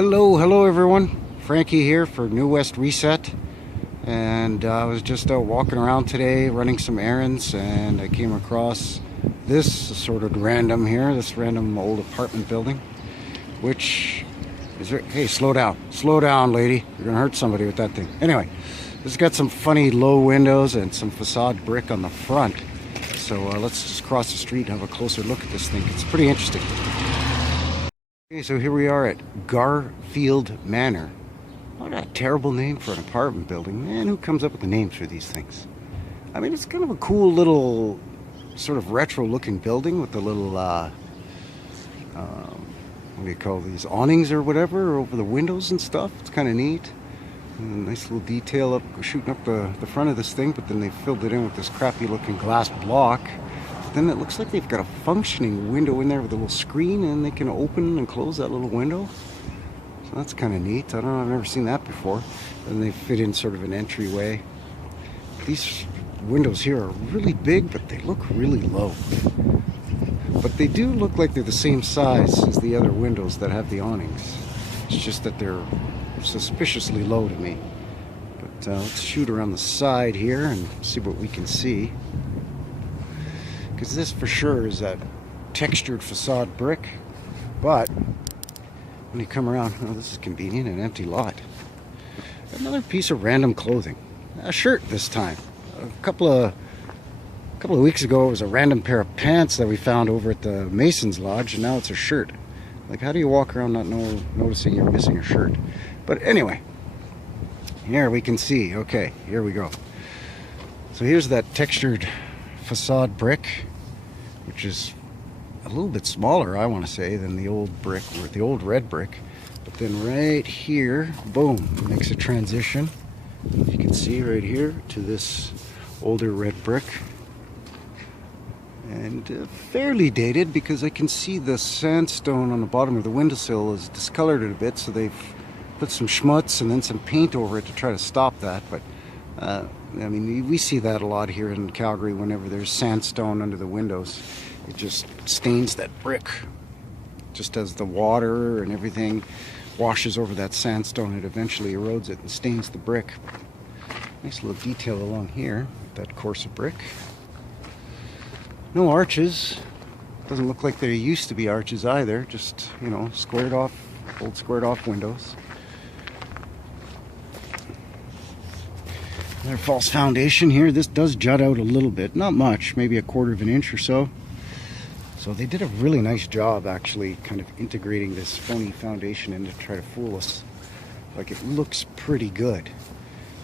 Hello everyone. Frankie here for New West Reset. And I was just out walking around today running some errands, and I came across this sort of random here, this random old apartment building, which is, hey, slow down lady, you're gonna hurt somebody with that thing. Anyway, this has got some funny low windows and some facade brick on the front. So let's just cross the street and have a closer look at this thing. It's pretty interesting. Okay, so here we are at Garfield Manor. What a terrible name for an apartment building. Man, who comes up with the names for these things? I mean, it's kind of a cool little sort of retro looking building with the little what do you call these, awnings or whatever over the windows and stuff. It's kind of neat. And a nice little detail up shooting up the front of this thing, but then they filled it in with this crappy looking glass block. Then it looks like they've got a functioning window in there with a little screen, and they can open and close that little window. So that's kind of neat. I don't know, I've never seen that before. And they fit in sort of an entryway. These windows here are really big, but they look really low. But they do look like they're the same size as the other windows that have the awnings. It's just that they're suspiciously low to me. But let's shoot around the side here and see what we can see. Because this for sure is that textured facade brick, but when you come around, oh, this is convenient, an empty lot. Another piece of random clothing, a shirt this time. A couple of weeks ago it was a random pair of pants that we found over at the Mason's Lodge, and now it's a shirt. Like, how do you walk around not noticing you're missing a shirt? But anyway, here we can see, okay, here we go. So here's that textured facade brick, which is a little bit smaller, I want to say, than the old brick, or the old red brick. But then right here, boom, makes a transition, you can see right here, to this older red brick. And fairly dated, because I can see the sandstone on the bottom of the windowsill is discolored it a bit, so they've put some schmutz and then some paint over it to try to stop that. But I mean, we see that a lot here in Calgary. Whenever there's sandstone under the windows, it just stains that brick. Just as the water and everything washes over that sandstone, it eventually erodes it and stains the brick. Nice little detail along here with that course of brick. No arches. Doesn't look like there used to be arches either. Just, you know, squared off, old squared off windows. Another false foundation here. This does jut out a little bit, not much, maybe a quarter of an inch or so. So they did a really nice job actually kind of integrating this phony foundation in to try to fool us. Like, it looks pretty good.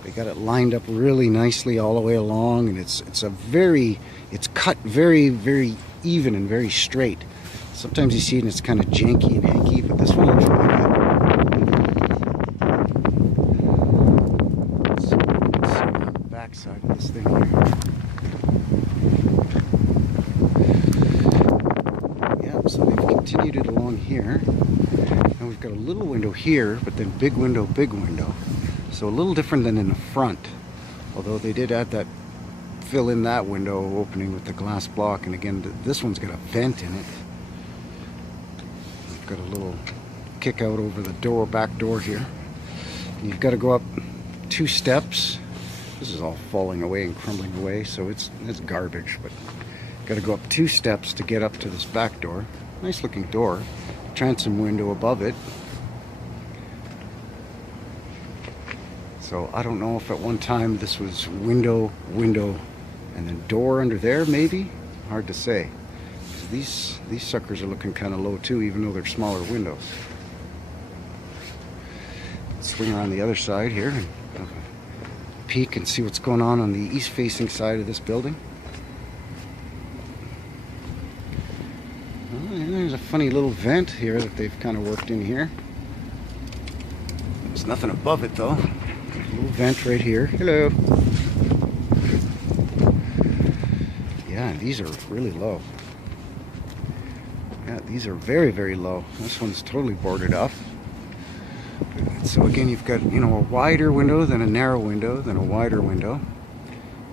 They got it lined up really nicely all the way along, and it's cut very, very even and very straight. Sometimes you see it and it's kind of janky and hanky, but this one looks really good. Side of this thing here. Yeah, so they've continued it along here. And we've got a little window here, but then big window, big window. So a little different than in the front. Although they did add that, fill in that window opening with the glass block. And again, this one's got a vent in it. We've got a little kick out over the door, back door here. And you've got to go up 2 steps. This is all falling away and crumbling away, so it's garbage, but got to go up 2 steps to get up to this back door. Nice looking door. Transom window above it. So I don't know if at one time this was window, and then door under there, maybe? Hard to say. These suckers are looking kind of low too, even though they're smaller windows. Let's swing around the other side here and peek and see what's going on the east facing side of this building. Oh, yeah, there's a funny little vent here that they've kind of worked in here. There's nothing above it though. There's a little vent right here. Hello. Yeah, these are really low. Yeah, these are very, very low. This one's totally boarded up. So again, you've got, you know, a wider window, then a narrow window, then a wider window.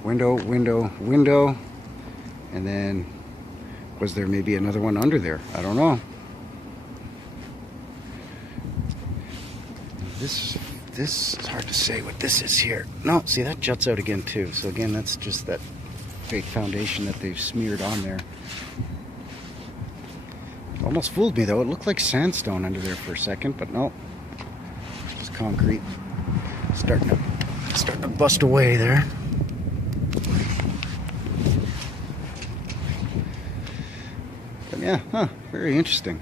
Window, window, window. And then, was there maybe another one under there? I don't know. this is hard to say what this is here. No, see, that juts out again too. So again, that's just that fake foundation that they've smeared on there. Almost fooled me though. It looked like sandstone under there for a second, but no, just concrete. Starting to bust away there. But yeah, very interesting.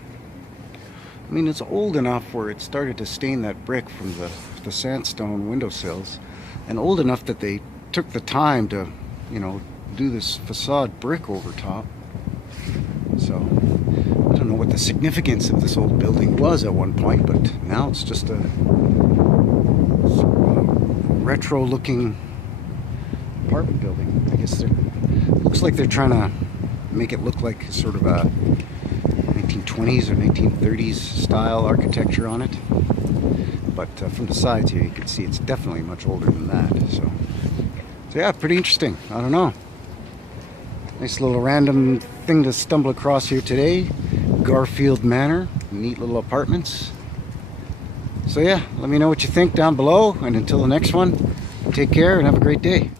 I mean, it's old enough where it started to stain that brick from the sandstone windowsills, and old enough that they took the time to, you know, do this facade brick over top. So I don't know what the significance of this old building was at one point, but now it's just a retro looking apartment building. I guess looks like they're trying to make it look like sort of a 1920s or 1930s style architecture on it, but from the sides here you can see it's definitely much older than that. So yeah, pretty interesting. I don't know, nice little random thing to stumble across here today. Garfield Manor, neat little apartments. So yeah, let me know what you think down below, and until the next one, take care and have a great day.